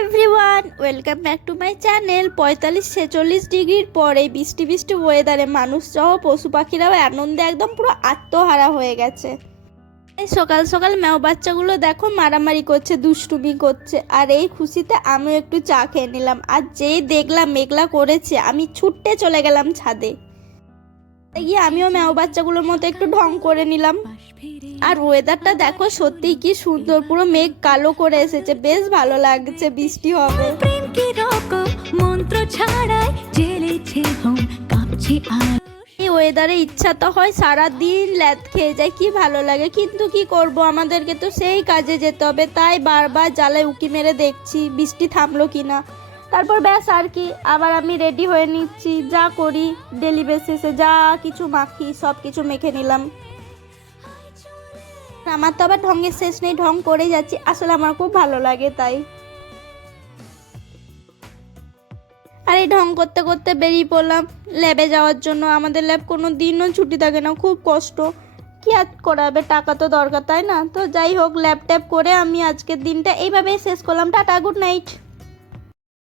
Everyone, welcome back to my channel. 45-46 ডিগ্রির পরে বৃষ্টি বৃষ্টি ওয়েদারে মানুষ সহ পশু পাখিরাও আনন্দে একদম পুরো আত্মহারা হয়ে গেছে। এই সকাল সকাল মেও বাচ্চাগুলো দেখো মারামারি করছে, দুষ্টুমি করছে, আর এই খুশিতে আমিও একটু চা খেয়ে নিলাম। আর যেই দেখলাম মেঘলা করেছে, আমি ছুটতে চলে গেলাম ছাদে গিয়ে আমিও মেও বাচ্চাগুলোর মতো একটু ঢং করে নিলাম। আর ওয়েদারটা দেখো সত্যিই কি সুন্দর, পুরো মেঘ কালো করে এসেছে, বেশ ভালো লাগছে, বৃষ্টি হবে। প্রেম কি রকম মন্ত্র ছাড়াই জ্বেলেছে হোম কাঁপছে আর এই ওয়েদারে ইচ্ছা তো হয় সারা দিন ল্যাদ খেয়ে যায়, কি ভালো লাগে, কিন্তু কি করব, আমাদেরকে তো সেই কাজে যেতে হবে। তাই বারবার জ্বালায় উকি মেরে দেখছি বৃষ্টি থামলো কিনা। তারপর ব্যাস আর কি, আবার আমি রেডি হয়ে নিচ্ছি, যা করি ডেলি বেসিসে, যা কিছু মাখি সব কিছু মেখে নিলাম। আমার তো আবার ঢঙের শেষ নেই, ঢং করেই যাচ্ছি, আসলে আমার খুব ভালো লাগে তাই। আর এই ঢং করতে করতে বেরিয়ে পড়লাম ল্যাবে যাওয়ার জন্য। আমাদের ল্যাব কোনো দিনও ছুটি থাকে না, খুব কষ্ট, কি আর করাবে, টাকা তো দরকার তাই না। তো যাই হোক, ল্যাব ট্যাব করে আমি আজকের দিনটা এইভাবেই শেষ করলাম। Tata, good night.